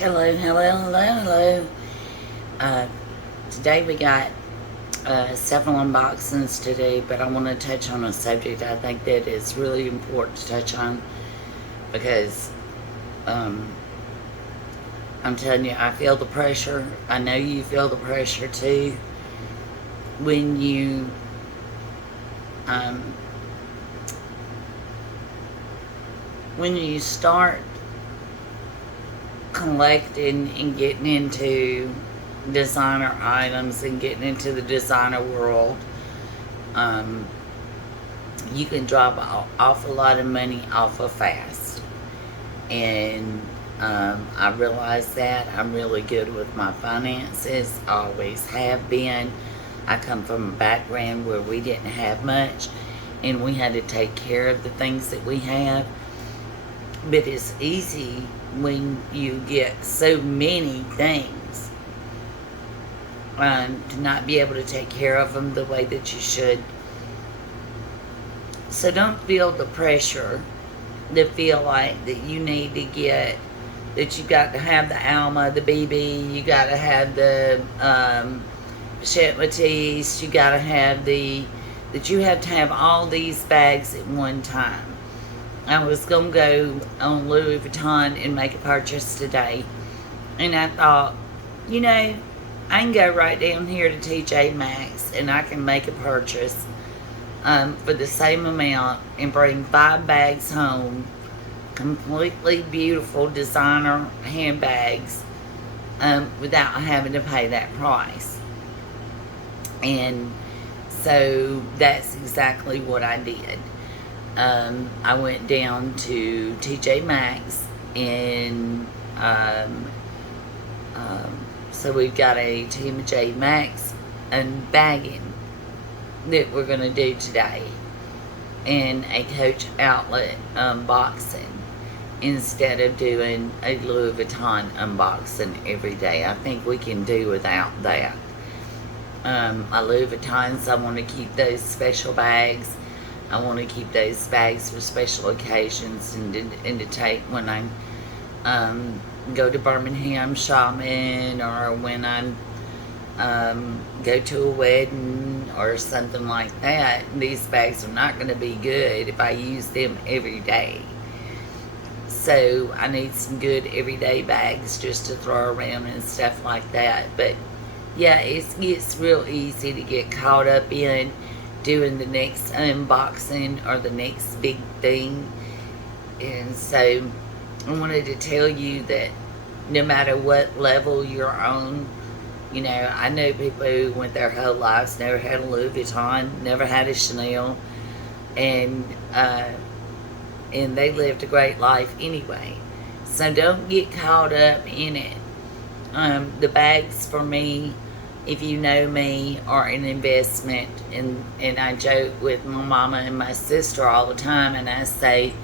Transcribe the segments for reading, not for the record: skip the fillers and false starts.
Hello, hello, hello, hello. Uh, Today we got several unboxings to do, but I want to touch on a subject I think that is really important to touch on because um, I'm telling you, I feel the pressure. I know you feel the pressure too when um, you start collecting and getting into designer items and getting into the designer world. um, you can drop an awful lot of money off of fast. And I realize that I'm really good with my finances, always have been. I come from a background where we didn't have much and we had to take care of the things that we have. But it's easy when you get so many things to not be able to take care of them the way that you should. So don't feel the pressure to feel like that you need to get, that you got to have the Alma, the BB, you got to have the Chet Matisse, you got to have that you have to have all these bags at one time. I was going to go on Louis Vuitton and make a purchase today. And I thought, I can go right down here to TJ Maxx and I can make a purchase for the same amount and bring 5 bags home, completely beautiful designer handbags, without having to pay that price. And so that's exactly what I did. I went down to TJ Maxx and so we've got a TJ Maxx unbagging that we're going to do today, and a Coach outlet unboxing instead of doing a Louis Vuitton unboxing every day. I think we can do without that. My Louis Vuittons, I want to keep those special bags. I want to keep those bags for special occasions and to take when I go to Birmingham shopping, or when I'm go to a wedding or something like that. These bags are not going to be good if I use them every day. So I need some good everyday bags just to throw around and stuff like that. But yeah, it gets real easy to get caught up in doing the next unboxing or the next big thing. And so I wanted to tell you that no matter what level you're on, I know people who went their whole lives, never had a Louis Vuitton, never had a Chanel, and they lived a great life anyway. So don't get caught up in it. The bags for me, if you know me, are an investment. And I joke with my mama and my sister all the time, and I say,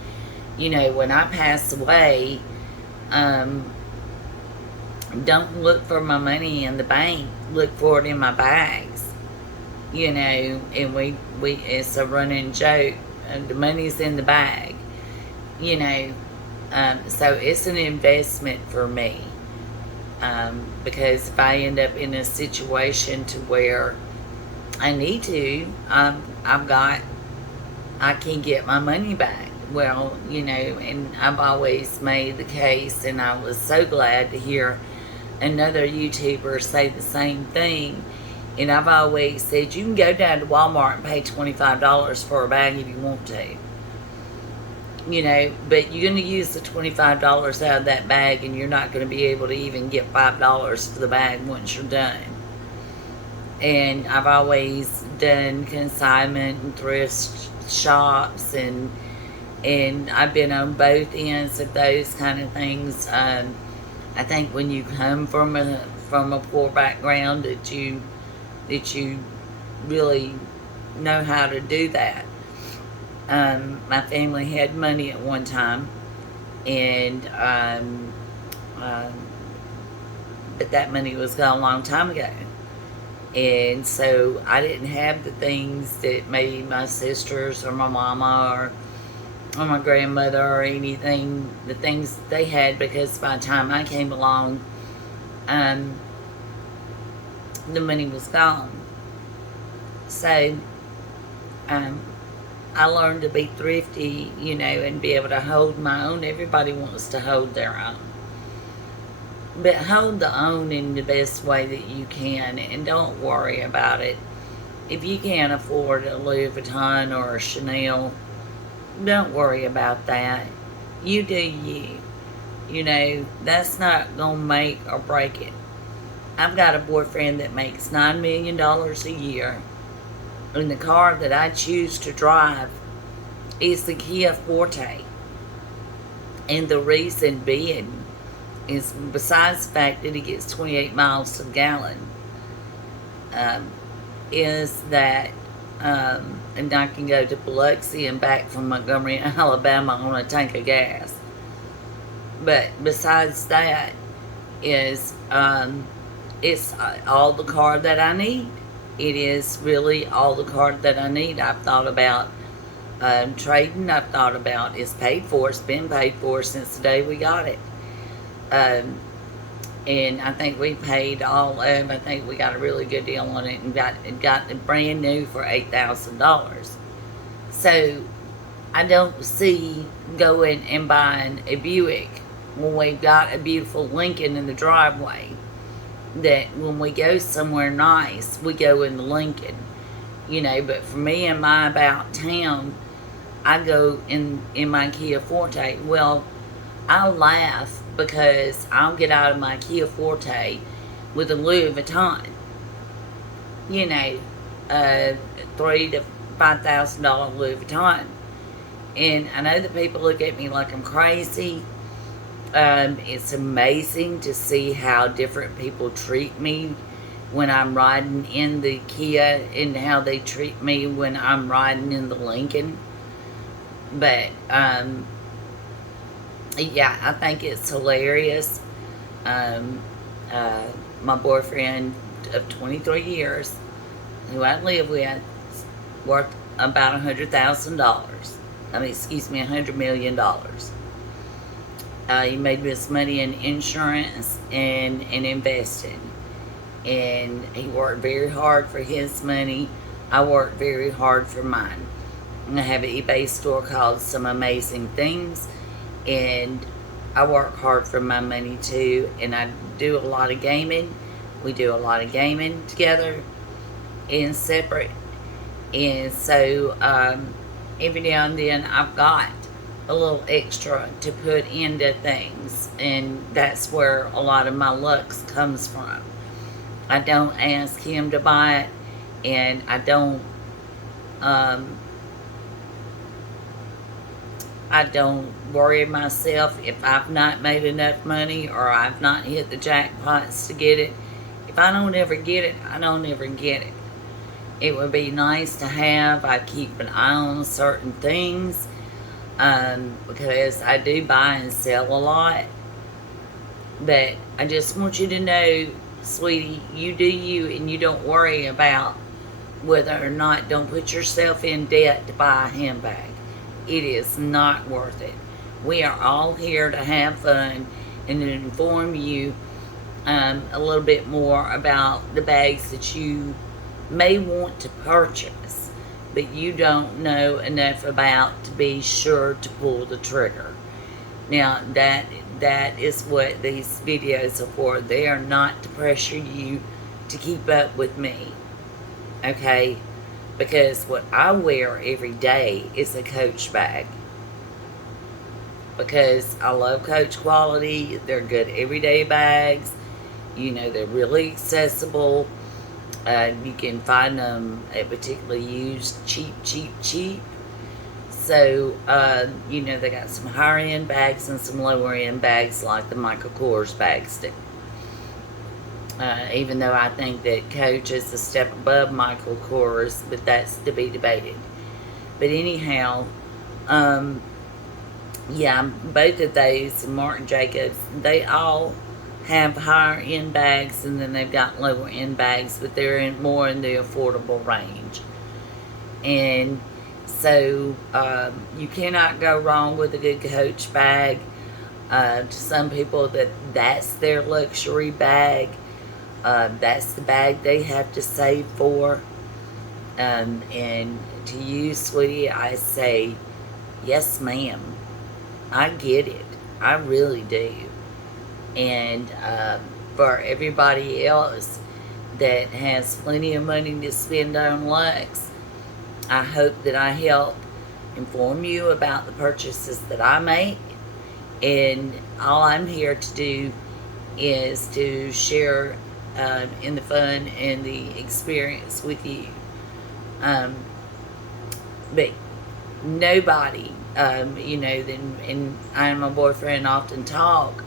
when I pass away, don't look for my money in the bank, look for it in my bags. And we it's a running joke, the money's in the bag. So it's an investment for me, because if I end up in a situation to where I need to, I can get my money back. Well, and I've always made the case, and I was so glad to hear another YouTuber say the same thing. And I've always said, you can go down to Walmart and pay $25 for a bag if you want to. But you're going to use the $25 out of that bag, and you're not going to be able to even get $5 for the bag once you're done. And I've always done consignment and thrift shops, and I've been on both ends of those kind of things. I think when you come from a poor background, that you really know how to do that. My family had money at one time, and but that money was gone a long time ago. And so I didn't have the things that maybe my sisters or my mama or my grandmother or anything, the things they had, because by the time I came along, the money was gone. So, I learned to be thrifty, and be able to hold my own. Everybody wants to hold their own. But hold the own in the best way that you can, and don't worry about it. If you can't afford a Louis Vuitton or a Chanel, don't worry about that. You do you. That's not going to make or break it. I've got a boyfriend that makes $9 million a year, and the car that I choose to drive is the Kia Forte. And the reason being is, besides the fact that he gets 28 miles a gallon, is that, and I can go to Biloxi and back from Montgomery, Alabama on a tank of gas. But besides that, is it's all the car that I need. It is really all the car that I need. I've thought about trading. I've thought about, it's paid for. It's been paid for since the day we got it. And I think we paid all of, I think we got a really good deal on it, and got it brand new for $8,000. So I don't see going and buying a Buick when we've got a beautiful Lincoln in the driveway. That when we go somewhere nice, we go in the Lincoln, but for me and my about town, I go in my Kia Forte. Well, I'll laugh, because I'll get out of my Kia Forte with a Louis Vuitton, $3,000 to $5,000 Louis Vuitton. And I know that people look at me like I'm crazy. It's amazing to see how different people treat me when I'm riding in the Kia, and how they treat me when I'm riding in the Lincoln. But, yeah, I think it's hilarious. My boyfriend of 23 years, who I live with, worth about $100,000. $100 million. He made this money in insurance and investing. And he worked very hard for his money. I worked very hard for mine. I have an eBay store called Some Amazing Things. And I work hard for my money too. And I do a lot of gaming. We do a lot of gaming together and separate. And so every now and then I've got a little extra to put into things. And that's where a lot of my Lux comes from. I don't ask him to buy it. And I don't worry myself if I've not made enough money, or I've not hit the jackpots to get it. If I don't ever get it, I don't ever get it. It would be nice to have. I keep an eye on certain things, because I do buy and sell a lot. But I just want you to know, sweetie, you do you, and you don't worry about whether or not, don't put yourself in debt to buy a handbag. It is not worth it. We are all here to have fun and to inform you a little bit more about the bags that you may want to purchase, but you don't know enough about to be sure to pull the trigger. Now, that is what these videos are for. They are not to pressure you to keep up with me, okay? Because what I wear every day is a Coach bag. Because I love Coach quality. They're good everyday bags. They're really accessible. You can find them at particularly used cheap. So, they got some higher end bags and some lower end bags, like the Michael Kors bags do. Even though I think that Coach is a step above Michael Kors, but that's to be debated. But anyhow, yeah, both of those, and Marc Jacobs, they all have higher end bags, and then they've got lower end bags, but they're more in the affordable range. And So you cannot go wrong with a good Coach bag. To some people, that's their luxury bag. That's the bag they have to save for. And to you, sweetie, I say, yes, ma'am. I get it. I really do. And for everybody else that has plenty of money to spend on Lux, I hope that I help inform you about the purchases that I make. And all I'm here to do is to share in the fun and the experience with you. But nobody, and I and my boyfriend often talk,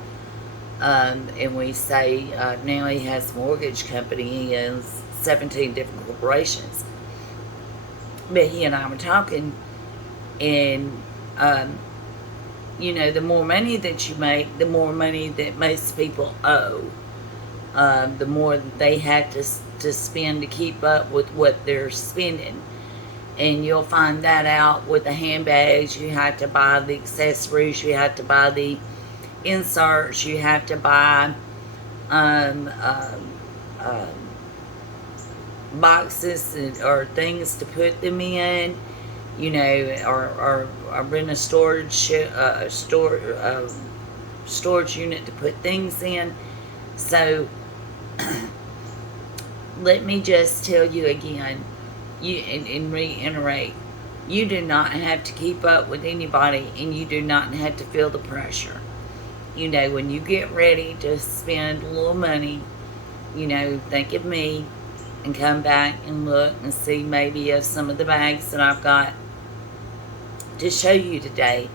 and we say now he has a mortgage company. He has 17 different corporations. But he and I were talking, and the more money that you make, the more money that most people owe. The more they have to spend to keep up with what they're spending. And you'll find that out with the handbags. You have to buy the accessories. You have to buy the inserts. You have to buy boxes or things to put them in. Or rent a storage unit to put things in. So let me just tell you again, and reiterate, you do not have to keep up with anybody, and you do not have to feel the pressure. When you get ready to spend a little money, think of me and come back and look and see maybe if some of the bags that I've got to show you today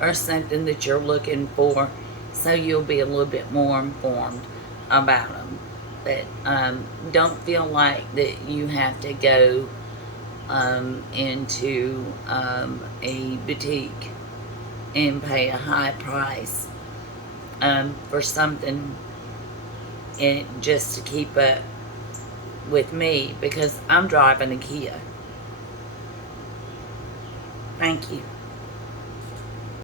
are something that you're looking for, so you'll be a little bit more informed about them. But don't feel like that you have to go into a boutique and pay a high price for something just to keep up with me, because I'm driving a Kia. Thank you.